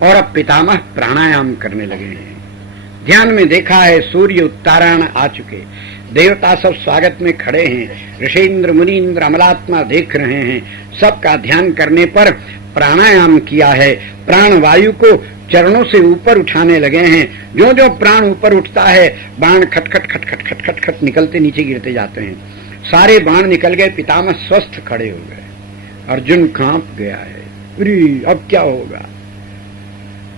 और अब पितामह प्राणायाम करने लगे हैं। ध्यान में देखा है सूर्य उत्तरायण आ चुके, देवता सब स्वागत में खड़े हैं, ऋषेंद्र मुनीन्द्र अमलात्मा देख रहे हैं। सबका ध्यान करने पर प्राणायाम किया है, प्राण वायु को चरणों से ऊपर उठाने लगे हैं। जो जो प्राण ऊपर उठता है बाण खटखट खटखट खटखट खट निकलते नीचे गिरते जाते हैं। सारे बाण निकल गए, पितामह स्वस्थ खड़े हो गए। अर्जुन कांप गया है, अरे अब क्या होगा।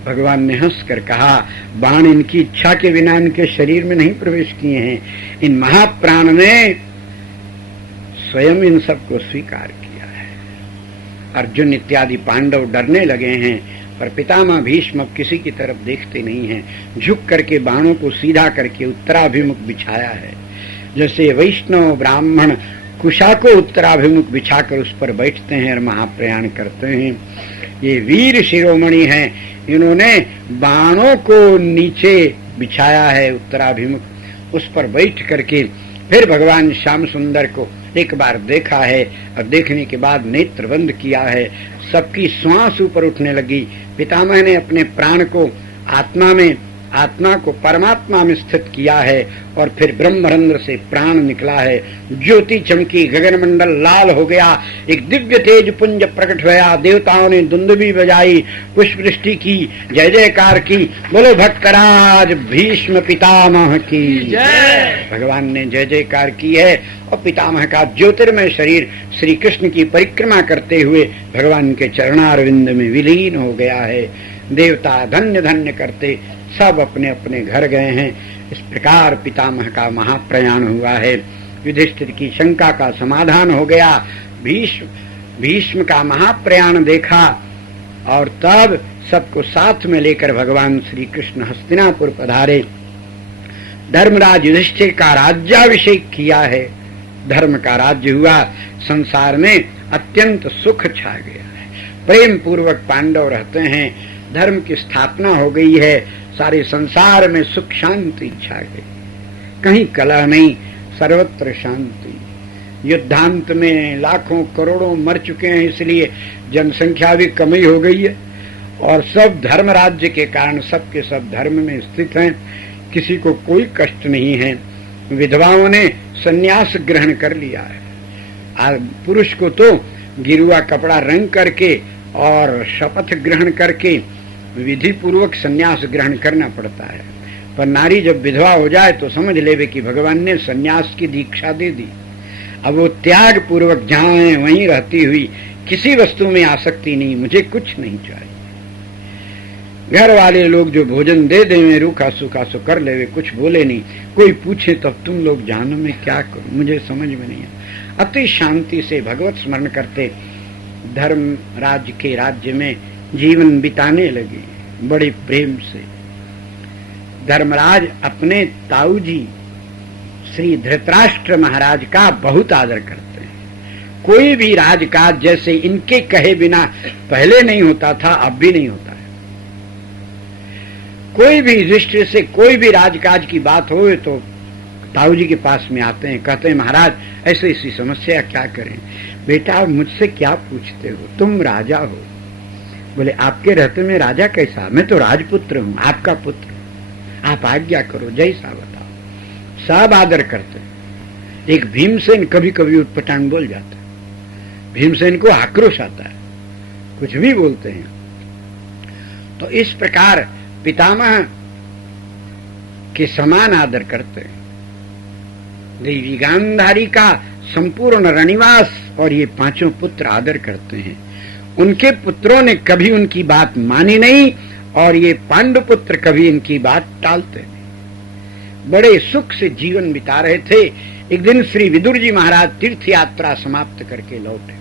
भगवान ने हंसकर कहा, बाण इनकी इच्छा के बिना इनके शरीर में नहीं प्रवेश किए हैं, इन महाप्राण ने स्वयं इन सबको स्वीकार किया है। अर्जुन इत्यादि पांडव डरने लगे हैं, पर पितामह भीष्म किसी की तरफ देखते नहीं हैं। झुक करके बाणों को सीधा करके उत्तराभिमुख बिछाया है, जैसे वैष्णव ब्राह्मण कुशा को उत्तराभिमुख बिछाकर उस पर बैठते हैं और महाप्रयाण करते हैं। ये वीर शिरोमणि हैं, इन्होंने बाणों को नीचे बिछाया है उत्तराभिमुख, उस पर बैठ करके फिर भगवान श्याम सुंदर को एक बार देखा है और देखने के बाद नेत्र बंद किया है। सबकी श्वास ऊपर उठने लगी। पितामह ने अपने प्राण को आत्मा को परमात्मा में स्थित किया है और फिर ब्रह्मरंध्र से प्राण निकला है। ज्योति चमकी, गगन मंडल लाल हो गया, एक दिव्य तेज पुंज प्रकट हुआ। देवताओं ने दुंदुभी बजाई, पुष्प वृष्टि की, जय जयकार की। बोलो भक्तराज भीष्म पितामह की जय। भगवान ने जय जयकार की है और पितामह का ज्योतिर्मय शरीर श्री कृष्ण की परिक्रमा करते हुए भगवान के चरणारविंद में विलीन हो गया है। देवता धन्य धन्य करते सब अपने अपने घर गए हैं। इस प्रकार पितामह का महाप्रयाण हुआ है। युधिष्ठिर की शंका का समाधान हो गया। भीष्म का महाप्रयाण देखा और तब सबको साथ में लेकर भगवान श्री कृष्ण हस्तिनापुर पधारे। धर्मराज युधिष्ठिर का राज्याभिषेक किया है। धर्म का राज्य हुआ, संसार में अत्यंत सुख छा गया है। प्रेम पूर्वक पांडव रहते हैं, धर्म की स्थापना हो गई है, सारे संसार में सुख शांति छा गई, कहीं कलह नहीं, सर्वत्र शांति। युद्धांत में लाखों करोड़ों मर चुके हैं, इसलिए जनसंख्या भी कम ही हो गई है और सब धर्म राज्य के कारण सबके सब धर्म में स्थित हैं, किसी को कोई कष्ट नहीं है। विधवाओं ने संन्यास ग्रहण कर लिया है। पुरुष को तो गिरुआ कपड़ा रंग करके और शपथ ग्रहण करके विधि पूर्वक संन्यास ग्रहण करना पड़ता है, पर नारी जब विधवा हो जाए तो समझ लेवे कि भगवान ने संन्यास की दीक्षा दे दी। अब वो त्याग पूर्वक जहाँ है वहीं रहती हुई, किसी वस्तु में आसक्ति नहीं, मुझे कुछ नहीं चाहिए। घर वाले लोग जो भोजन दे देवे रूखा सूखा सो कर लेवे, कुछ बोले नहीं। कोई पूछे तब तुम लोग जानो मैं क्या करूं, मुझे समझ में नहीं है। अति शांति से भगवत स्मरण करते धर्म राज्य के राज्य में जीवन बिताने लगे, बड़े प्रेम से। धर्मराज अपने ताऊ जी श्री धृतराष्ट्र महाराज का बहुत आदर करते हैं। कोई भी राजकाज जैसे इनके कहे बिना पहले नहीं होता था, अब भी नहीं होता है। कोई भी युधिष्ठिर से कोई भी राजकाज की बात हो तो ताऊ जी के पास में आते हैं, कहते हैं महाराज ऐसी ऐसी समस्या क्या करें। बेटा मुझसे क्या पूछते हो, तुम राजा हो। बोले आपके रहते में राजा कैसा, मैं तो राजपुत्र हूँ, आपका पुत्र, आप आज्ञा करो, जैसा बताओ। सब आदर करते। एक भीमसेन कभी कभी उटपटांग बोल जाता है, भीमसेन को आक्रोश आता है, कुछ भी बोलते हैं। तो इस प्रकार पितामह के समान आदर करते हैं। देवी गांधारी का संपूर्ण रनिवास और ये पांचों पुत्र आदर करते हैं। उनके पुत्रों ने कभी उनकी बात मानी नहीं और ये पांडुपुत्र कभी इनकी बात टालते नहीं। बड़े सुख से जीवन बिता रहे थे। एक दिन श्री विदुर जी महाराज तीर्थ यात्रा समाप्त करके लौटे।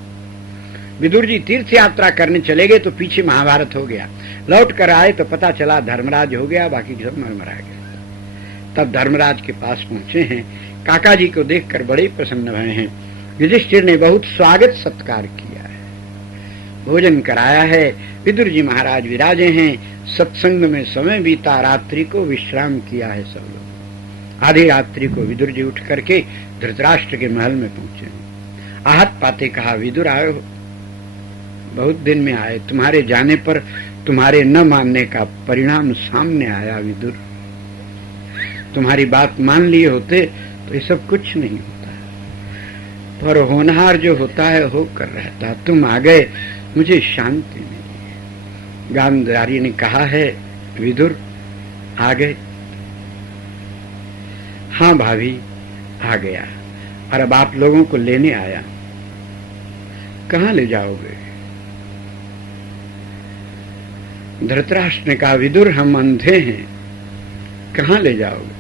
विदुर जी तीर्थ यात्रा करने चले गए तो पीछे महाभारत हो गया। लौट कर आए तो पता चला धर्मराज हो गया, बाकी सब मरमरा गए। तब धर्मराज के पास पहुंचे हैं, काका जी को देखकर बड़े प्रसन्न हुए हैं। युधिष्ठिर ने बहुत स्वागत सत्कार किया है, भोजन कराया है। विदुर जी महाराज विराजे हैं, सत्संग में समय बीता, रात्रि को विश्राम किया है सब लोग। आधी रात्रि को विदुर जी उठ करके धृतराष्ट्र के महल में पहुंचे। आहत पाते कहा, विदुर आए हो, बहुत दिन में आए, तुम्हारे जाने पर तुम्हारे न मानने का परिणाम सामने आया विदुर। तुम्हारी बात मान लिए होते तो ये सब कुछ नहीं होता, पर होनहार जो होता है होकर रहता। तुम आ गए, मुझे शांति मिली। गांधारी ने कहा है, विदुर आ गए? हाँ भाभी आ गया, और अब आप लोगों को लेने आया। कहाँ ले जाओगे? धृतराष्ट्र ने कहा, विदुर हम अंधे हैं, कहाँ ले जाओगे?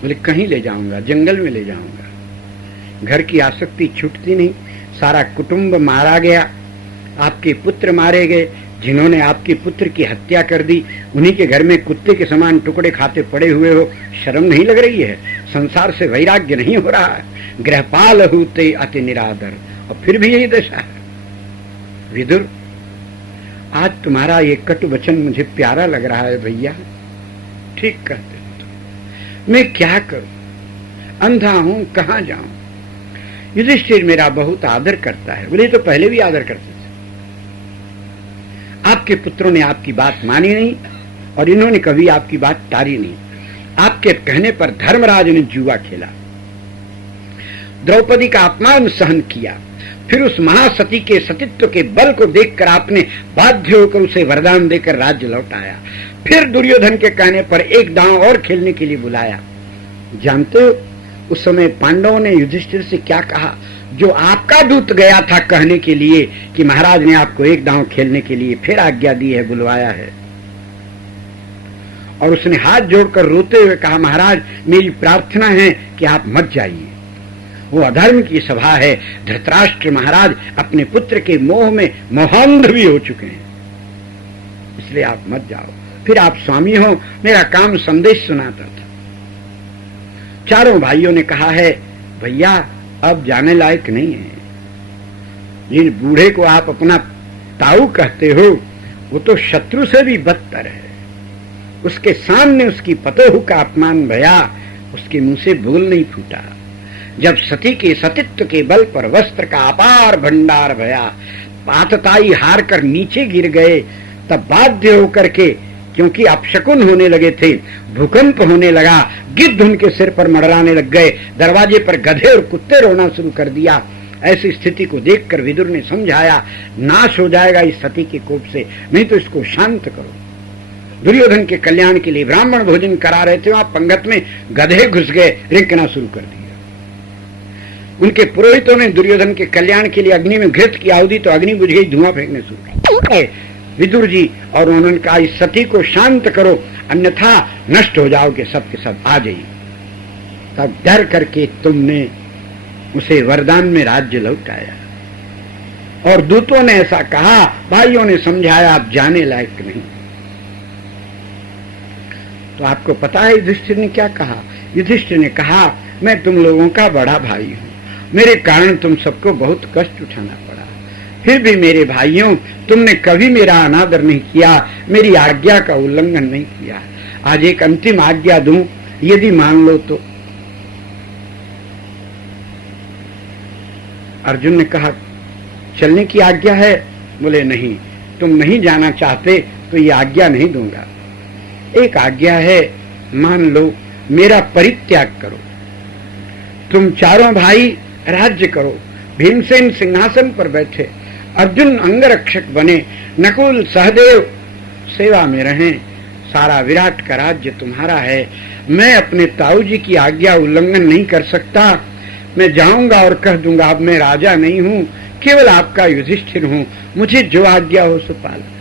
बोले कहीं ले जाऊंगा, जंगल में ले जाऊंगा। घर की आसक्ति छूटती नहीं, सारा कुटुंब मारा गया, आपके पुत्र मारे गए, जिन्होंने आपके पुत्र की हत्या कर दी उन्हीं के घर में कुत्ते के समान टुकड़े खाते पड़े हुए हो। शर्म नहीं लग रही है? संसार से वैराग्य नहीं हो रहा है? गृहपाल होते अति निरादर, और फिर भी यही दशा है। विदुर, आज तुम्हारा ये कटु वचन मुझे प्यारा लग रहा है भैया। ठीक कहते हो तुम, मैं क्या करूं? अंधा हूं, कहां जाऊं? युधिष्ठिर मेरा बहुत आदर करता है। बोले तो पहले भी आदर करते थे, आपके पुत्रों ने आपकी बात मानी नहीं और इन्होंने कभी आपकी बात टारी नहीं। आपके कहने पर धर्मराज ने जुआ खेला, द्रौपदी का अपमान सहन किया, फिर उस महासती के सतीत्व के बल को देखकर आपने बाध्य होकर उसे वरदान देकर राज्य लौटाया। फिर दुर्योधन के कहने पर एक दांव और खेलने के लिए बुलाया। जानते हो उस समय पांडवों ने युधिष्ठिर से क्या कहा? जो आपका दूत गया था कहने के लिए कि महाराज ने आपको एक दांव खेलने के लिए फिर आज्ञा दी है, बुलवाया है, और उसने हाथ जोड़कर रोते हुए कहा, महाराज मेरी प्रार्थना है कि आप मत जाइए। वो अधर्म की सभा है। धृतराष्ट्र महाराज अपने पुत्र के मोह में मोहांध भी हो चुके हैं, इसलिए आप मत जाओ। फिर आप स्वामी हो, मेरा काम संदेश सुनाता था। चारों भाइयों ने कहा है, भैया अब जाने लायक नहीं है। जिन बूढ़े को आप अपना ताऊ कहते हो वो तो शत्रु से भी बदतर है। उसके सामने उसकी पतोहू का अपमान भया, उसके मुंह से बोल नहीं फूटा। जब सती के सतीत्व के बल पर वस्त्र का अपार भंडार भया, पातताई हार कर नीचे गिर गए, तब बाध्य होकर के, क्योंकि अपशकुन होने लगे थे, भूकंप होने लगा, गिद्ध उनके सिर पर मडराने लग गए, दरवाजे पर गधे और कुत्ते रोना शुरू कर दिया। ऐसी स्थिति को देखकर विदुर ने समझाया, नाश हो जाएगा इस सती के कोप से, नहीं तो इसको शांत करो। दुर्योधन के कल्याण के लिए ब्राह्मण भोजन करा रहे थे, वहां पंगत में गधे घुस गए, रिंकना शुरू कर दिया। उनके पुरोहितों ने दुर्योधन के कल्याण के लिए अग्नि में घृत की आहुति, तो अग्नि बुझ गई, धुआं फेंकने शुरू किया। विदुर जी और उन्होंने कहा, इस सती को शांत करो, अन्यथा नष्ट हो जाओगे, सब के सब आ जाइए। तब डर करके तुमने उसे वरदान में राज्य लौटाया। और दूतों ने ऐसा कहा, भाइयों ने समझाया, आप जाने लायक नहीं। तो आपको पता है युधिष्ठिर ने क्या कहा? युधिष्ठिर ने कहा, मैं तुम लोगों का बड़ा भाई हूं, मेरे कारण तुम सबको बहुत कष्ट उठाना पड़ा, फिर भी मेरे भाइयों तुमने कभी मेरा अनादर नहीं किया, मेरी आज्ञा का उल्लंघन नहीं किया। आज एक अंतिम आज्ञा दूं, यदि मान लो तो। अर्जुन ने कहा, चलने की आज्ञा है? बोले नहीं, तुम नहीं जाना चाहते तो ये आज्ञा नहीं दूंगा। एक आज्ञा है, मान लो मेरा परित्याग करो, तुम चारों भाई राज्य करो। भीमसेन सिंहासन पर बैठे, अर्जुन अंगरक्षक बने, नकुल सहदेव सेवा में रहें, सारा विराट का राज्य तुम्हारा है। मैं अपने ताऊ जी की आज्ञा उल्लंघन नहीं कर सकता। मैं जाऊंगा और कह दूंगा, अब मैं राजा नहीं हूं, केवल आपका युधिष्ठिर हूं, मुझे जो आज्ञा हो सो पालन।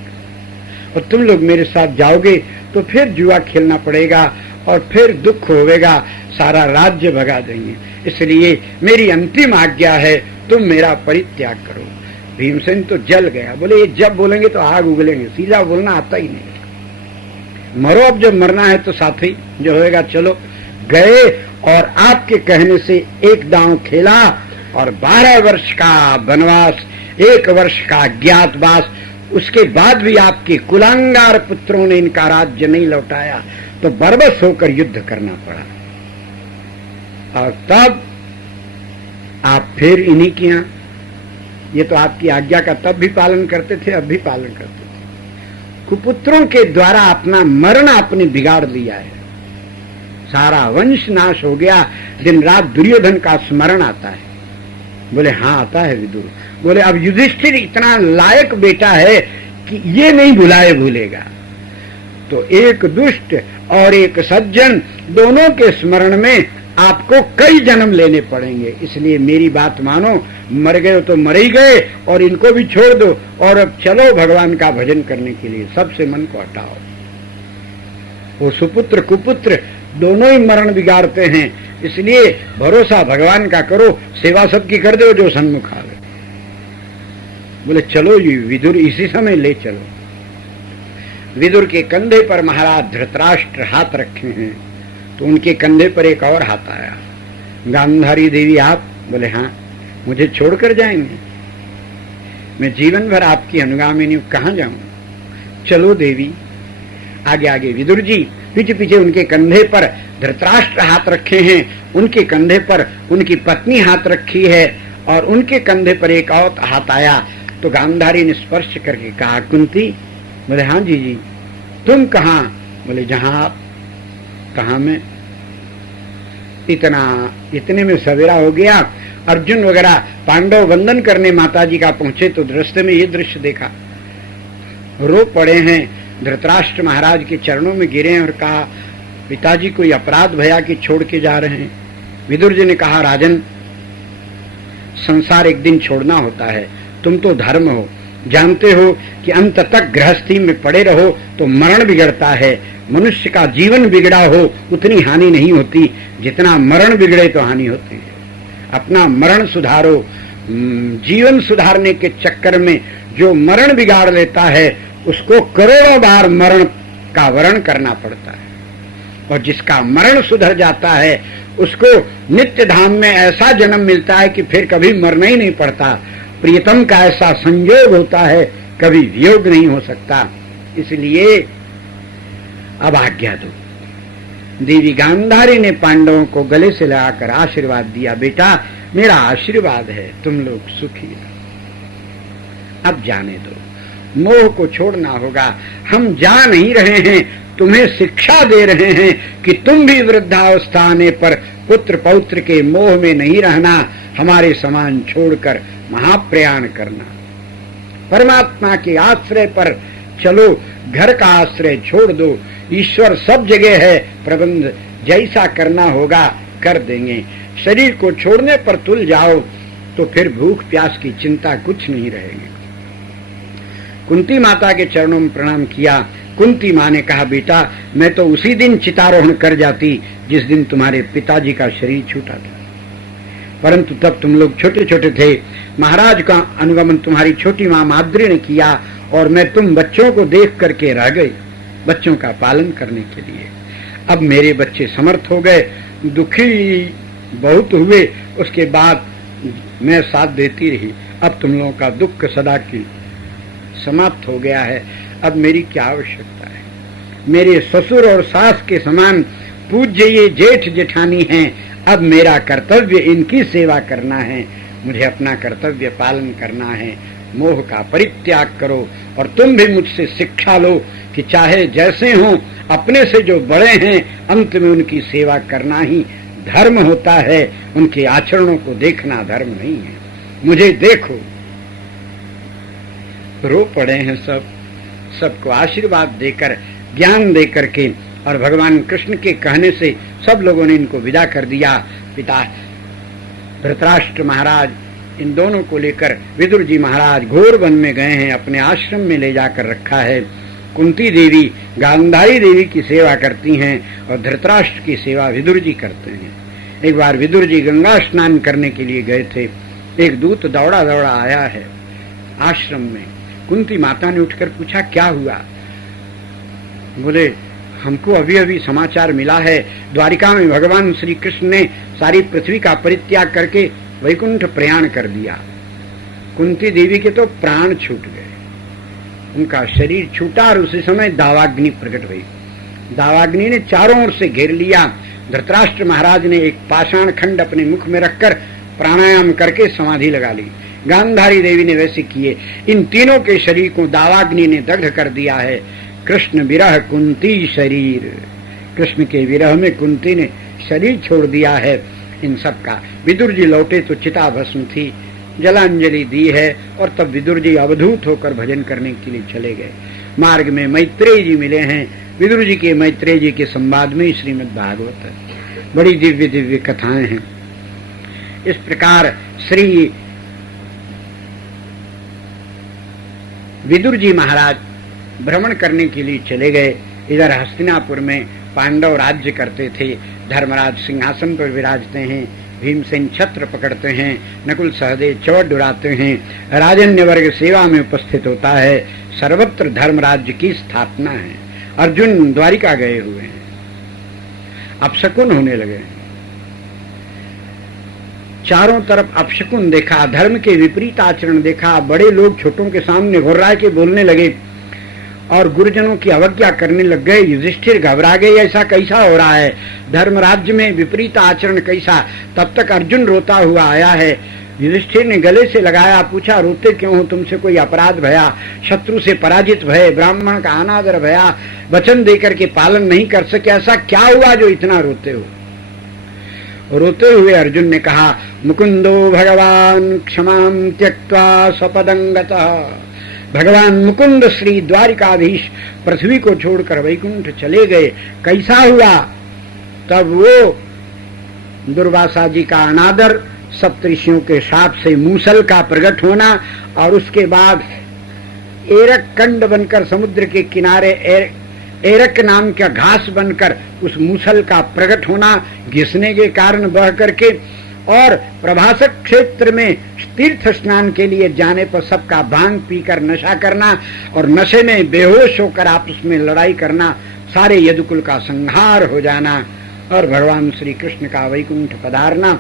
और तुम लोग मेरे साथ जाओगे तो फिर जुआ खेलना पड़ेगा और फिर दुख होगा, सारा राज्य भगा देंगे। इसलिए मेरी अंतिम आज्ञा है, तुम मेरा परित्याग करो। भीमसेन तो जल गया, बोले ये जब बोलेंगे तो आग उगलेंगे, सीधा बोलना आता ही नहीं। मरो, अब जब मरना है तो साथ ही जो होएगा चलो। गए और आपके कहने से एक दांव खेला और 12 वर्ष का वनवास, 1 वर्ष का अज्ञातवास, उसके बाद भी आपके कुलांगार पुत्रों ने इनका राज्य नहीं लौटाया, तो बरबस होकर युद्ध करना पड़ा। और तब आप फिर इन्हीं के यहां, ये तो आपकी आज्ञा का तब भी पालन करते थे, अब भी पालन करते थे। कुपुत्रों के द्वारा अपना मरण आपने बिगाड़ लिया है, सारा वंश नाश हो गया। दिन रात दुर्योधन का स्मरण आता है। बोले हाँ आता है विदुर। बोले अब युधिष्ठिर इतना लायक बेटा है कि ये नहीं भुलाए भूलेगा, तो एक दुष्ट और एक सज्जन दोनों के स्मरण में आपको कई जन्म लेने पड़ेंगे। इसलिए मेरी बात मानो, मर गए तो मर ही गए और इनको भी छोड़ दो और अब चलो भगवान का भजन करने के लिए, सबसे मन को हटाओ। वो सुपुत्र कुपुत्र दोनों ही मरण बिगाड़ते हैं, इसलिए भरोसा भगवान का करो, सेवा सबकी कर दो जो सन्मुख आवे। बोले चलो जी विदुर, इसी समय ले चलो। विदुर के कंधे पर महाराज धृतराष्ट्र हाथ रखे हैं, तो उनके कंधे पर एक और हाथ आया। गांधारी देवी आप? बोले हाँ। मुझे छोड़कर जाएंगे? मैं जीवन भर आपकी अनुगामिनी हूं, कहां जाऊं? चलो देवी। आगे आगे विदुर जी, पीछे पीछे उनके कंधे पर धृतराष्ट्र हाथ रखे हैं, उनके कंधे पर उनकी पत्नी हाथ रखी है और उनके कंधे पर एक और हाथ आया। तो गांधारी ने स्पर्श करके कहा कुंती? बोले हाँ जी जी। तुम कहाँ? बोले जहां आप। कहा मैं? इतने में सवेरा हो गया। अर्जुन वगैरह पांडव वंदन करने माताजी का पहुंचे तो रास्ते में ये दृश्य देखा, रो पड़े हैं, धृतराष्ट्र महाराज के चरणों में गिरे हैं और कहा पिताजी कोई अपराध भया कि छोड़ के जा रहे हैं? विदुर जी ने कहा राजन, संसार एक दिन छोड़ना होता है, तुम तो धर्म हो, जानते हो कि अंत तक गृहस्थी में पड़े रहो तो मरण बिगड़ता है। मनुष्य का जीवन बिगड़ा हो उतनी हानि नहीं होती जितना मरण बिगड़े तो हानि होती है। अपना मरण सुधारो। जीवन सुधारने के चक्कर में जो मरण बिगाड़ लेता है उसको करोड़ों बार मरण का वरण करना पड़ता है, और जिसका मरण सुधर जाता है उसको नित्य धाम में ऐसा जन्म मिलता है कि फिर कभी मरना ही नहीं पड़ता। प्रियतम का ऐसा संयोग होता है, कभी वियोग नहीं हो सकता। इसलिए अब आज्ञा दो। देवी गांधारी ने पांडवों को गले से लगाकर आशीर्वाद दिया, बेटा मेरा आशीर्वाद है, तुम लोग सुखी रहो। अब जाने दो, मोह को छोड़ना होगा। हम जा नहीं रहे हैं, तुम्हें शिक्षा दे रहे हैं कि तुम भी वृद्धावस्था आने पर पुत्र पौत्र के मोह में नहीं रहना, हमारे समान छोड़कर महाप्रयाण करना। परमात्मा के आश्रय पर चलो, घर का आश्रय छोड़ दो। ईश्वर सब जगह है, प्रबंध जैसा करना होगा कर देंगे। शरीर को छोड़ने पर तुल जाओ तो फिर भूख प्यास की चिंता कुछ नहीं रहेगी। कुंती माता के चरणों में प्रणाम किया। कुंती माँ ने कहा बेटा मैं तो उसी दिन चितारोहण कर जाती जिस दिन तुम्हारे पिताजी का शरीर छूटा था, परंतु तब तुम लोग छोटे छोटे थे। महाराज का अनुगमन तुम्हारी छोटी माँ माद्री ने किया और मैं तुम बच्चों को देख करके रह गई, बच्चों का पालन करने के लिए। अब मेरे बच्चे समर्थ हो गए, दुखी बहुत हुए, उसके बाद मैं साथ देती रही। अब तुम लोगों का दुख सदा की समाप्त हो गया है, अब मेरी क्या आवश्यकता है? मेरे ससुर और सास के समान पूज्य ये जेठ जेठानी हैं, अब मेरा कर्तव्य इनकी सेवा करना है, मुझे अपना कर्तव्य पालन करना है। मोह का परित्याग करो और तुम भी मुझसे शिक्षा लो कि चाहे जैसे हो, अपने से जो बड़े हैं अंत में उनकी सेवा करना ही धर्म होता है, उनके आचरणों को देखना धर्म नहीं है। मुझे देखो। रो पड़े हैं सब, सबको आशीर्वाद देकर ज्ञान देकर के, और भगवान कृष्ण के कहने से सब लोगों ने इनको विदा कर दिया। पिता धृतराष्ट्र महाराज इन दोनों को लेकर विदुर जी महाराज घोर वन में गए हैं, अपने आश्रम में ले जाकर रखा है। कुंती देवी गांधारी देवी की सेवा करती हैं और धृतराष्ट्र की सेवा विदुर जी करते हैं। एक बार विदुर जी गंगा स्नान करने के लिए गए थे, एक दूत दौड़ा दौड़ा आया है आश्रम में। कुंती माता ने उठकर पूछा क्या हुआ? बोले हमको अभी अभी समाचार मिला है, द्वारिका में भगवान श्री कृष्ण ने सारी पृथ्वी का परित्याग करके वैकुंठ प्रयाण कर दिया। कुंती देवी के तो प्राण छूट गए, उनका शरीर छूटा और उसी समय दावाग्नि प्रकट हुई। दावाग्नि ने चारों ओर से घेर लिया। धृतराष्ट्र महाराज ने एक पाषाण खंड अपने मुख में रखकर प्राणायाम करके समाधि लगा ली। गांधारी देवी ने वैसे किए। इन तीनों के शरीर को दावाग्नि ने दग्ध कर दिया है। कृष्ण विरह कुंती शरीर, कृष्ण के विरह में कुंती ने शरीर छोड़ दिया है इन सब का। विदुर जी लौटे तो चिता भस्म थी, जलांजलि दी है और तब विदुर जी अवधूत होकर भजन करने के लिए चले गए। मार्ग में मैत्रेय जी मिले हैं। विदुर जी के मैत्रेय जी के संवाद में श्रीमद् भागवत है। बड़ी दिव्य दिव्य कथाएं हैं। इस प्रकार श्री विदुर जी महाराज भ्रमण करने के लिए चले गए। इधर हस्तिनापुर में पांडव राज्य करते थे। धर्मराज सिंहासन पर विराजते हैं, भीमसेन छत्र पकड़ते हैं, नकुल सहदेव चौड़ उड़ाते हैं, राजन्य वर्ग सेवा में उपस्थित होता है। सर्वत्र धर्म राज्य की स्थापना है। अर्जुन द्वारिका गए हुए हैं, अपशकुन होने लगे। चारों तरफ अपशकुन देखा, धर्म के विपरीत आचरण देखा। बड़े लोग छोटों के सामने घुर्रा के बोलने लगे और गुरुजनों की अवज्ञा करने लग गए। युधिष्ठिर घबरा गए, ऐसा कैसा हो रहा है, धर्म राज्य में विपरीत आचरण कैसा। तब तक अर्जुन रोता हुआ आया है। युधिष्ठिर ने गले से लगाया, पूछा रोते क्यों हो, तुमसे कोई अपराध भया, शत्रु से पराजित भय, ब्राह्मण का अनादर भया, वचन देकर के पालन नहीं कर सके, ऐसा क्या हुआ जो इतना रोते हो। रोते हुए अर्जुन ने कहा, मुकुंदो भगवान क्षमां त्यक्त्वा स्वपदं गतः। भगवान मुकुंद श्री द्वारिकाधीश पृथ्वी को छोड़कर वैकुंठ चले गए, कैसा हुआ। तब वो दुर्वासा जी का अनादर, सप्तऋषियों के शाप से मूसल का प्रकट होना और उसके बाद एरक कंड बनकर समुद्र के किनारे एरक नाम का घास बनकर उस मूसल का प्रकट होना, घिसने के कारण बह करके, और प्रभासक क्षेत्र में तीर्थ स्नान के लिए जाने पर सबका भांग पीकर नशा करना और नशे में बेहोश होकर आपस में लड़ाई करना, सारे यदुकुल का संहार हो जाना और भगवान श्री कृष्ण का वैकुंठ पधारना,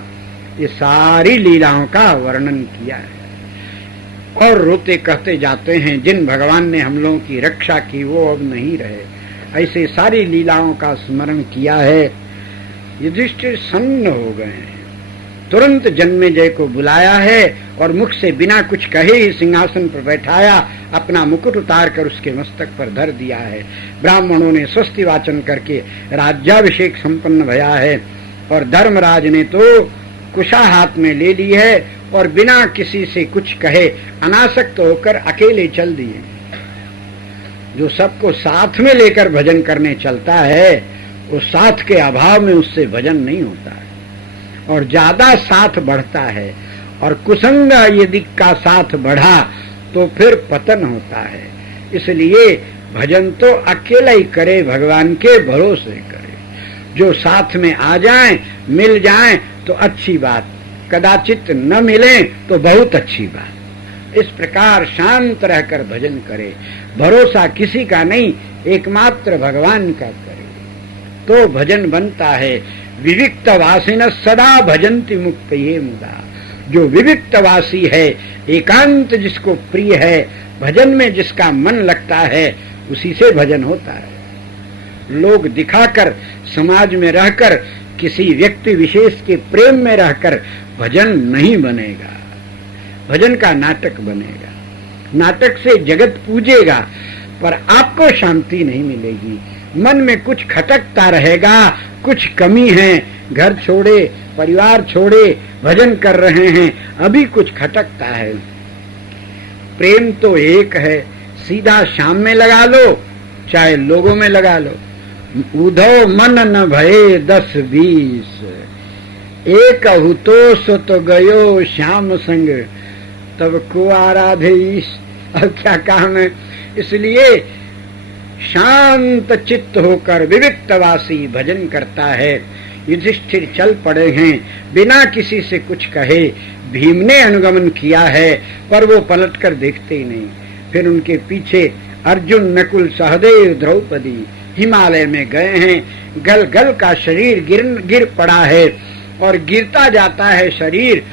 ये सारी लीलाओं का वर्णन किया है। और रोते कहते जाते हैं, जिन भगवान ने हम लोगों की रक्षा की वो अब नहीं रहे, ऐसे सारी लीलाओं का स्मरण किया है। युधिष्ठिर सन्न हो गए हैं। तुरंत जन्मेजय को बुलाया है और मुख से बिना कुछ कहे ही सिंहासन पर बैठाया, अपना मुकुट उतार कर उसके मस्तक पर धर दिया है। ब्राह्मणों ने स्वस्ति वाचन करके राज्याभिषेक संपन्न भया है और धर्मराज ने तो कुशा हाथ में ले ली है और बिना किसी से कुछ कहे अनासक्त होकर अकेले चल दिए। जो सबको साथ में लेकर भजन करने चलता है, वो साथ के अभाव में उससे भजन नहीं होता है और ज्यादा साथ बढ़ता है। और कुसंग यदि का साथ बढ़ा तो फिर पतन होता है। इसलिए भजन तो अकेला ही करे, भगवान के भरोसे करे। जो साथ में आ जाएं, मिल जाएं तो अच्छी बात, कदाचित न मिले तो बहुत अच्छी बात। इस प्रकार शांत रहकर भजन करे, भरोसा किसी का नहीं, एकमात्र भगवान का करे तो भजन बनता है। विविक्त वासिन सदा भजन्ति मुक्त ये मुदा। जो विविक्त वासी है, एकांत जिसको प्रिय है, भजन में जिसका मन लगता है, उसी से भजन होता है। लोग दिखाकर, समाज में रहकर, किसी व्यक्ति विशेष के प्रेम में रहकर भजन नहीं बनेगा। भजन का नाटक बनेगा। नाटक से जगत पूजेगा पर आपको शांति नहीं मिलेगी। मन में कुछ खटकता रहेगा, कुछ कमी है, घर छोड़े, परिवार छोड़े, भजन कर रहे हैं, अभी कुछ खटकता है। प्रेम तो एक है, सीधा शाम में लगा लो, चाहे लोगों में लगा लो। उधो मन न भये 10-20, एक हुतो सो तो गयो श्याम संग, तब को आराधे ईश। अब क्या काम है। इसलिए शांत चित्त होकर विविक्तवासी भजन करता है। युधिष्ठिर चल पड़े हैं बिना किसी से कुछ कहे। भीम ने अनुगमन किया है पर वो पलटकर देखते ही नहीं। फिर उनके पीछे अर्जुन, नकुल, सहदेव, द्रौपदी हिमालय में गए हैं। गल गल का शरीर गिर पड़ा है और गिरता जाता है शरीर,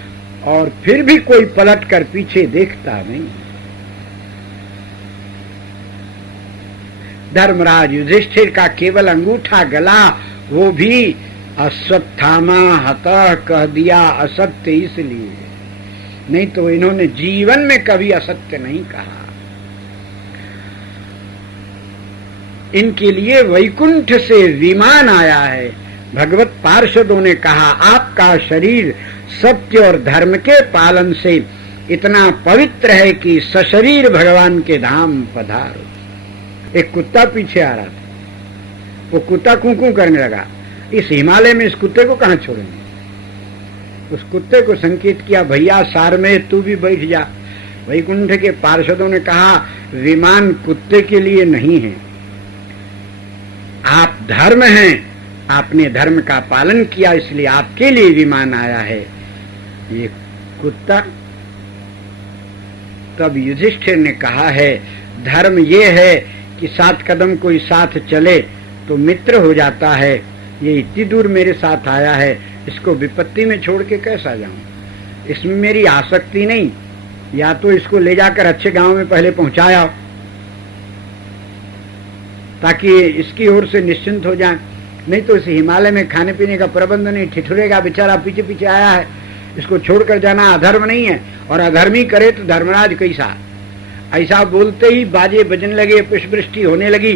और फिर भी कोई पलटकर पीछे देखता नहीं। धर्मराज युधिष्ठिर का केवल अंगूठा गला, वो भी अश्वत्थामा हतः कह दिया असत्य, इसलिए नहीं तो इन्होंने जीवन में कभी असत्य नहीं कहा। इनके लिए वैकुंठ से विमान आया है। भगवत पार्षदों ने कहा, आपका शरीर सत्य और धर्म के पालन से इतना पवित्र है कि सशरीर भगवान के धाम पधारो। एक कुत्ता पीछे आ रहा था, वो कुत्ता कूं करने लगा। इस हिमालय में इस कुत्ते को कहां छोड़ेंगे? उस कुत्ते को संकेत किया, भैया सार में तू भी बैठ जा। वैकुंठ के पार्षदों ने कहा, विमान कुत्ते के लिए नहीं है, आप धर्म हैं, आपने धर्म का पालन किया इसलिए आपके लिए विमान आया है। ये कुत्ता, तब युधिष्ठिर ने कहा है, धर्म ये है कि 7 कदम कोई साथ चले तो मित्र हो जाता है। ये इतनी दूर मेरे साथ आया है, इसको विपत्ति में छोड़ के कैसा जाऊं? इसमें मेरी आसक्ति नहीं, या तो इसको ले जाकर अच्छे गांव में पहले पहुंचाया ताकि इसकी ओर से निश्चिंत हो जाए, नहीं तो इस हिमालय में खाने पीने का प्रबंध नहीं, ठिठुरेगा बेचारा, पीछे पीछे आया है, इसको छोड़कर जाना अधर्म नहीं है। और अधर्मी करे तो धर्मराज कैसा। ऐसा बोलते ही बाजे बजने लगे, पुष्पवृष्टि होने लगी।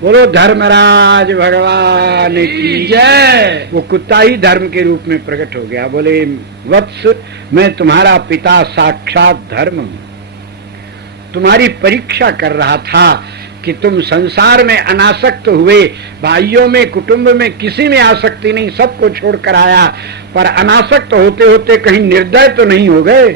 बोलो धर्मराज भगवान की जय। वो कुत्ता ही धर्म के रूप में प्रकट हो गया। बोले, वत्स, मैं तुम्हारा पिता साक्षात धर्म हूं, तुम्हारी परीक्षा कर रहा था कि तुम संसार में अनासक्त हुए, भाइयों में, कुटुंब में किसी में आसक्ति नहीं, सबको छोड़कर आया, पर अनासक्त होते होते कहीं निर्दय तो नहीं हो गए।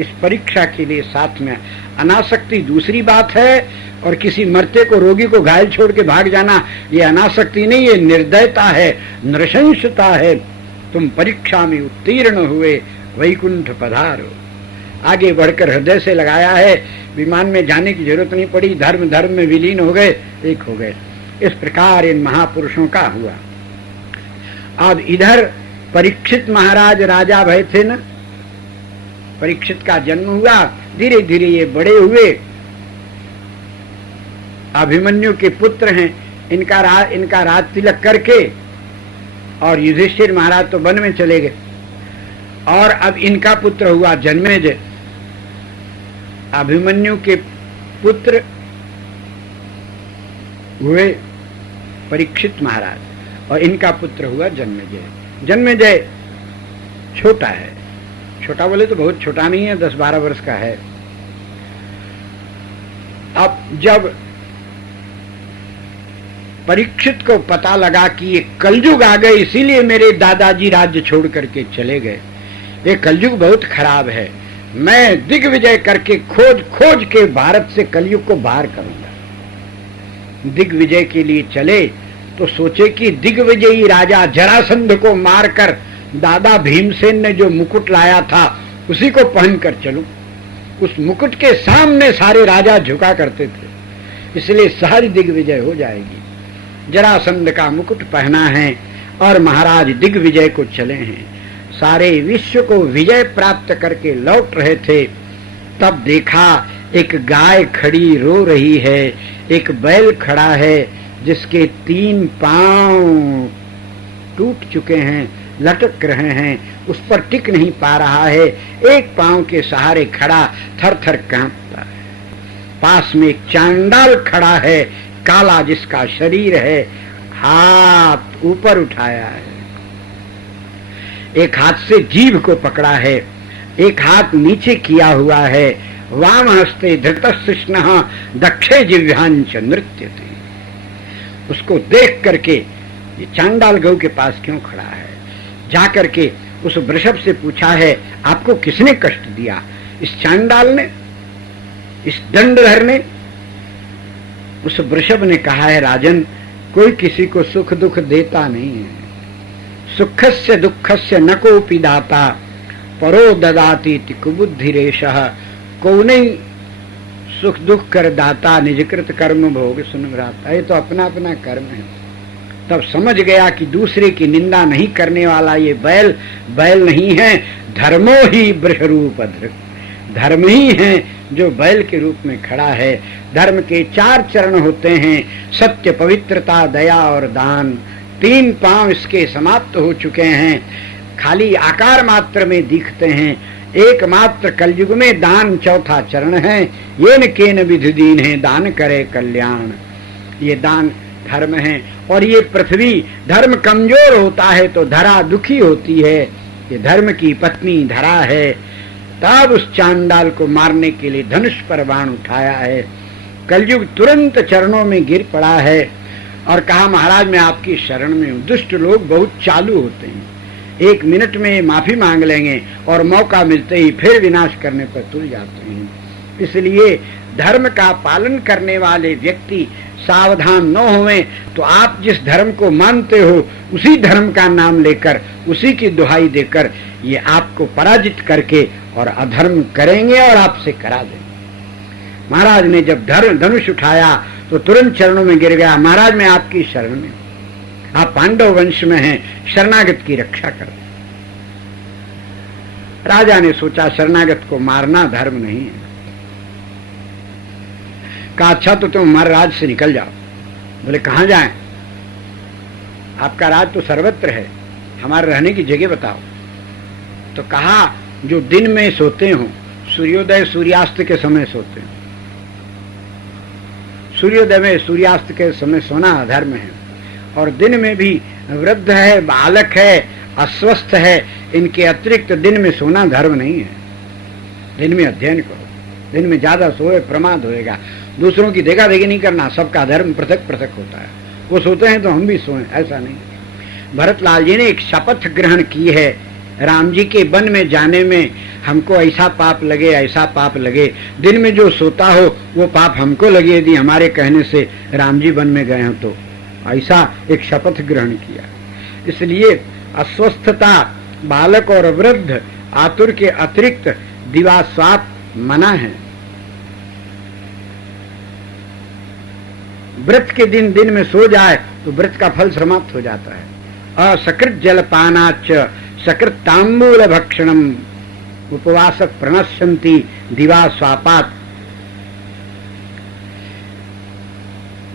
इस परीक्षा के लिए साथ में अनासक्ति दूसरी बात है, और किसी मरते को, रोगी को घायल छोड़ के भाग जाना, ये अनासक्ति नहीं, ये निर्दयता है, नृशंसता है। तुम परीक्षा में उत्तीर्ण हुए, वैकुंठ पधारो। आगे बढ़कर हृदय से लगाया है, विमान में जाने की जरूरत नहीं पड़ी, धर्म धर्म में विलीन हो गए, एक हो गए। इस प्रकार इन महापुरुषों का हुआ। अब इधर परीक्षित महाराज राजा भय थे न, परीक्षित का जन्म हुआ, धीरे धीरे ये बड़े हुए, अभिमन्यु के पुत्र हैं। इनका राज तिलक करके और युधिष्ठिर महाराज तो वन में चले गए, और अब इनका पुत्र हुआ जन्मेजय। अभिमन्यु के पुत्र हुए परीक्षित महाराज, और इनका पुत्र हुआ जन्मेजय। जन्मेजय छोटा है, छोटा बोले तो बहुत छोटा नहीं है, 10-12 वर्ष का है। अब जब परीक्षित को पता लगा कि ये कलयुग आ गए, इसीलिए मेरे दादाजी राज्य छोड़ करके चले गए, ये कलयुग बहुत खराब है, मैं दिग्विजय करके खोज खोज के भारत से कलयुग को बाहर करूंगा। दिग्विजय के लिए चले तो सोचे कि दिग्विजयी राजा जरासंध को मारकर दादा भीमसेन ने जो मुकुट लाया था उसी को पहनकर चलूं। उस मुकुट के सामने सारे राजा झुका करते थे, इसलिए सारी दिग्विजय हो जाएगी। जरासंध का मुकुट पहना है और महाराज दिग्विजय को चले हैं। सारे विश्व को विजय प्राप्त करके लौट रहे थे, तब देखा एक गाय खड़ी रो रही है, एक बैल खड़ा है जिसके 3 पांव टूट चुके हैं, लटक रहे हैं, उस पर टिक नहीं पा रहा है, एक पांव के सहारे खड़ा थर थर कांपता है। पास में एक चांडाल खड़ा है, काला जिसका शरीर है, हाथ ऊपर उठाया है, एक हाथ से जीभ को पकड़ा है, एक हाथ नीचे किया हुआ है। वाम हस्ते धृतकृष्ण दक्षे जिह्वांच नृत्यते। उसको देख करके ये चांडाल गौ के पास क्यों खड़ा है, जाकर के उस वृषभ से पूछा है, आपको किसने कष्ट दिया? इस चांडाल ने, इस दंडधर ने? उस वृषभ ने कहा है, राजन, कोई किसी को सुख दुख देता नहीं है, सुखस्य दुखस्य न कोपि दाता, परो ददाति कुबुद्धिरेशः। को नहीं सुख दुख कर दाता, निजकृत कर्म भोग सुनभ्राता। ये तो अपना अपना कर्म है। तब समझ गया कि दूसरे की निंदा नहीं करने वाला ये बैल बैल नहीं है, धर्मो ही वृषरूप धृत, धर्म ही है जो बैल के रूप में खड़ा है। धर्म के 4 चरण होते हैं, सत्य, पवित्रता, दया और दान। 3 पांव इसके समाप्त हो चुके हैं, खाली आकार मात्र में दिखते हैं। एकमात्र कलयुग में दान चौथा चरण है। ये न केन विधि दीन है, दान करे कल्याण। ये दान धर्म है। और ये पृथ्वी धर्म कमजोर होता है तो धरा दुखी होती है। ये धर्म की पत्नी धरा है। तब उस चांडाल को मारने के लिए धनुष पर बाण उठाया है। कलयुग तुरंत चरणों में गिर पड़ा है और कहा, महाराज मैं आपकी शरण में हूँ। दुष्ट लोग बहुत चालू होते हैं, 1 मिनट में माफी मांग लेंगे और मौका मिलते ही फिर विनाश करने पर तुल जाते हैं। इसलिए धर्म का पालन करने वाले व्यक्ति सावधान न होवें तो आप जिस धर्म को मानते हो उसी धर्म का नाम लेकर, उसी की दुहाई देकर ये आपको पराजित करके और अधर्म करेंगे और आपसे करा देंगे। महाराज ने जब धनुष उठाया तो तुरंत चरणों में गिर गया। महाराज मैं आपकी शरण में, आप पांडव वंश में हैं, शरणागत की रक्षा कर। राजा ने सोचा शरणागत को मारना धर्म नहीं है। कहा अच्छा तो तुम हमारे राज से निकल जाओ। बोले कहां जाएं? आपका राज तो सर्वत्र है, हमारे रहने की जगह बताओ। तो कहा जो दिन में सोते हो, सूर्योदय सूर्यास्त के समय सोते हो। सूर्योदय में सूर्यास्त के समय सोना अधर्म है। और दिन में भी वृद्ध है, बालक है, अस्वस्थ है, इनके अतिरिक्त दिन में सोना धर्म नहीं है। दिन में अध्ययन करो, दिन में ज्यादा सोए प्रमाद होएगा। दूसरों की देखा देखी नहीं करना, सबका धर्म पृथक पृथक होता है। वो सोते हैं तो हम भी सोएं, ऐसा नहीं। भरतलाल जी ने एक शपथ ग्रहण की है, राम जी के वन में जाने में हमको ऐसा पाप लगे, ऐसा पाप लगे, दिन में जो सोता हो वो पाप हमको लगे यदि हमारे कहने से राम जी वन में गए हो तो। ऐसा एक शपथ ग्रहण किया। इसलिए अस्वस्थता, बालक और वृद्ध, आतुर के अतिरिक्त दिवास्वाप मना है। व्रत के दिन में सो जाए तो व्रत का फल समाप्त हो जाता है। असकृत जलपानाच सकृत तांबूल भक्षणम उपवास प्रणश्यन्ति दिवा स्वापात।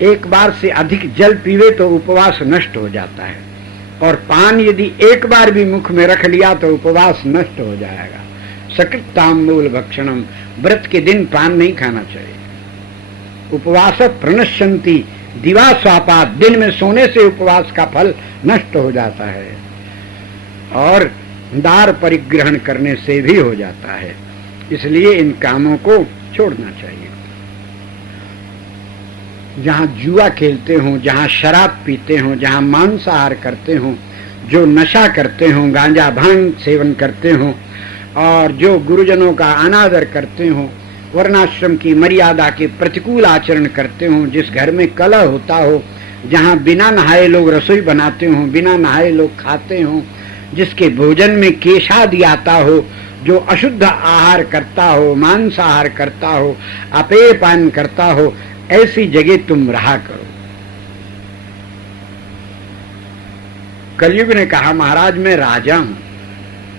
एक बार से अधिक जल पीवे तो उपवास नष्ट हो जाता है, और पान यदि एक बार भी मुख में रख लिया तो उपवास नष्ट हो जाएगा। सकृत तांबूल भक्षणम, व्रत के दिन पान नहीं खाना चाहिए। उपवास प्रणश्यन्ति दिवा स्वापात, दिन में सोने से उपवास का फल नष्ट हो जाता है, और दार परिग्रहण करने से भी हो जाता है। इसलिए इन कामों को छोड़ना चाहिए। जहां जुआ खेलते हो, जहां शराब पीते हो, जहां मांसाहार करते हो, जो नशा करते हो, गांजा भांग सेवन करते हो, और जो गुरुजनों का अनादर करते हो, वर्णाश्रम की मर्यादा के प्रतिकूल आचरण करते हो, जिस घर में कलह होता हो, जहां बिना नहाए लोग रसोई बनाते हो, बिना नहाए लोग खाते हो, जिसके भोजन में केशादि आता हो, जो अशुद्ध आहार करता हो, मांसाहार करता हो, अपेयपान करता हो, ऐसी जगह तुम रहा करो। कलयुग ने कहा महाराज मैं राजा हूं,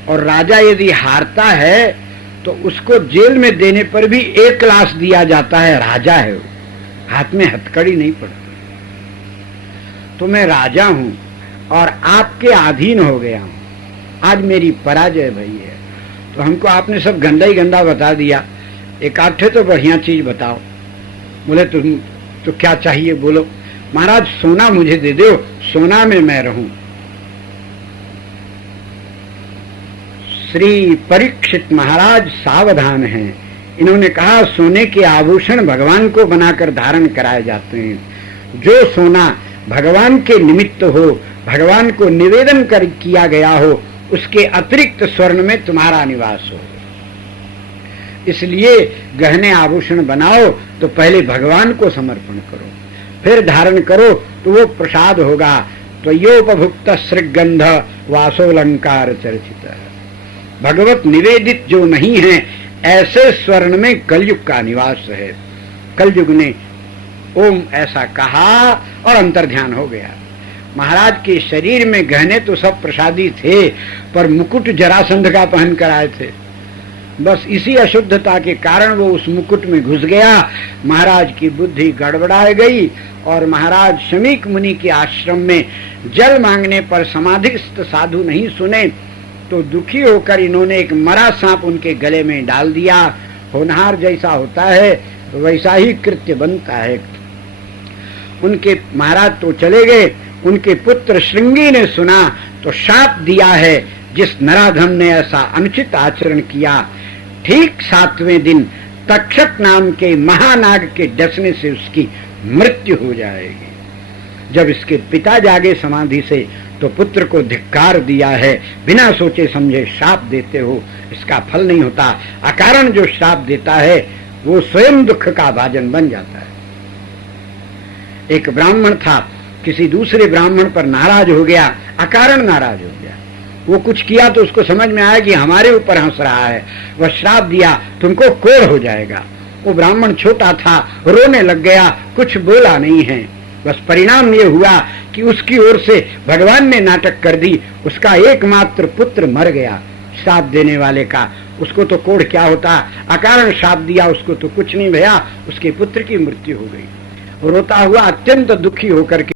और राजा यदि हारता है तो उसको जेल में देने पर भी 1 लाख दिया जाता है। राजा है वो, हाथ में हथकड़ी नहीं पड़ती। तो मैं राजा हूं और आपके अधीन हो गया हूं, आज मेरी पराजय भई है। तो हमको आपने सब गंदा ही गंदा बता दिया, एक आधे तो बढ़िया चीज बताओ। बोले तुम तो क्या चाहिए बोलो। महाराज सोना मुझे दे दो, सोना में मैं रहूं। श्री परीक्षित महाराज सावधान हैं। इन्होंने कहा सोने के आभूषण भगवान को बनाकर धारण कराए जाते हैं। जो सोना भगवान के निमित्त हो, भगवान को निवेदन कर किया गया हो, उसके अतिरिक्त स्वर्ण में तुम्हारा निवास हो। इसलिए गहने आभूषण बनाओ तो पहले भगवान को समर्पण करो, फिर धारण करो तो वो प्रसाद होगा। तो योपभुक्त श्रीगंध वासोलंकार चर्चित। भगवत निवेदित जो नहीं है ऐसे स्वर्ण में कलयुग का निवास है। कलयुग ने ओम ऐसा कहा और अंतर्ध्यान हो गया। महाराज के शरीर में गहने तो सब प्रसादी थे, पर मुकुट जरासंध का पहन कर आए थे। बस इसी अशुद्धता के कारण वो उस मुकुट में घुस गया। महाराज की बुद्धि गड़बड़ा गई और महाराज शमीक मुनि के आश्रम में जल मांगने पर समाधिस्थ साधु नहीं सुने, तो दुखी होकर इन्होंने एक मरा सांप उनके गले में डाल दिया। होनहार जैसा होता है वैसा ही कृत्य बनता है। उनके महाराज तो चले गए, उनके पुत्र श्रृंगी ने सुना तो शाप दिया है, जिस नराधम ने ऐसा अनुचित आचरण किया ठीक 7वें दिन तक्षक नाम के महानाग के डसने से उसकी मृत्यु हो जाएगी। जब इसके पिता जागे समाधि से तो पुत्र को धिक्कार दिया है, बिना सोचे समझे श्राप देते हो, इसका फल नहीं होता। अकारण जो श्राप देता है वो स्वयं दुख का भाजन बन जाता है। एक ब्राह्मण था, किसी दूसरे ब्राह्मण पर नाराज हो गया, अकारण नाराज हो गया। वो कुछ किया तो उसको समझ में आया कि हमारे ऊपर हंस रहा है, वह श्राप दिया तुमको कोढ़ हो जाएगा। वो ब्राह्मण छोटा था, रोने लग गया, कुछ बोला नहीं है। बस परिणाम ये हुआ कि उसकी ओर से भगवान ने नाटक कर दी, उसका एकमात्र पुत्र मर गया श्राप देने वाले का। उसको तो कोढ़ क्या होता, अकारण श्राप दिया, उसको तो कुछ नहीं भया, उसके पुत्र की मृत्यु हो गई। रोता हुआ अत्यंत दुखी होकर के